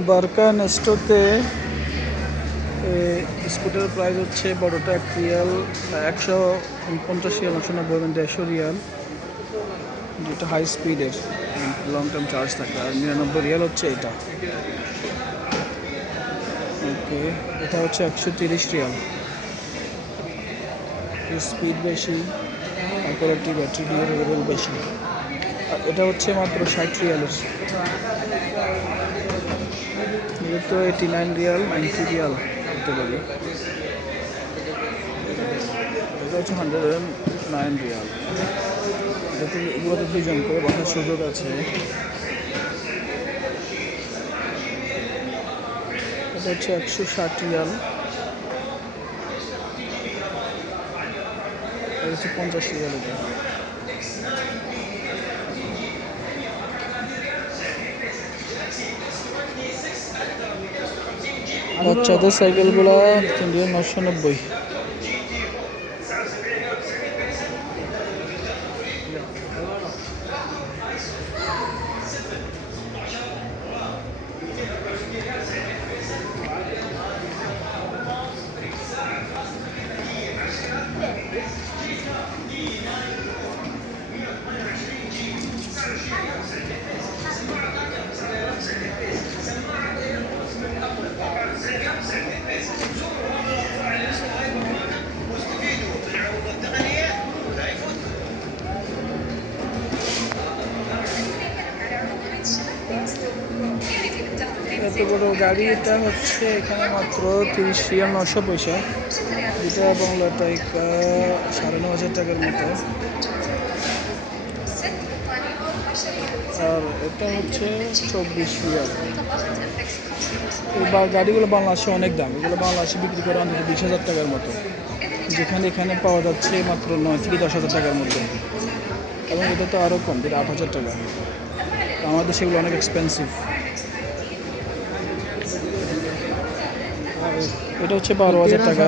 বারকা নেস্টোতে scooter price হচ্ছে বড়টা 1 Real, 150 Real, 190 মানে 150 রিয়াল, যেটা হাই স্পিডের লং টার্ম চার্জ থাকে। আর 99 রিয়াল হচ্ছে এটা। ওকে, এটা হচ্ছে 130 রিয়াল, স্পিড বেশি, তারপর একটি ব্যাটারি ডিউরেবল বেশি। আর এটা হচ্ছে মাত্র 60 রিয়ালের। এটা তো 89 রিয়াল, 90 রিয়াল করতে পারি। এটা হচ্ছে 109 রিয়াল। এটাতে এগুলোতে 2জন করে বসার সুযোগ আছে। এটা হচ্ছে 160 রিয়াল। এটা হচ্ছে 50 রিয়াল। এটা বাচ্চাদের সাইকেলগুলো 3 রিয়াল 990। এত বড় গাড়ি, এটা হচ্ছে এখানে মাত্র 30 রিয়াল 900 পয়সা, যেটা বাংলা টাকা 9,500 টাকার মতো। আর এটা হচ্ছে 24 রিয়াল। এই গাড়িগুলো বাংলাদেশে অনেক দাম, এগুলো বাংলাদেশে বিক্রি করে অন্তত 20,000 টাকার মতো, যেখানে এখানে পাওয়া যাচ্ছে মাত্র 9 থেকে 10,000 টাকার মধ্যে। এবং এটা তো আরও কম, যেটা 8,000 টাকা। আমাদের সেগুলো অনেক এক্সপেন্সিভ। এটা হচ্ছে 12,000 টাকা।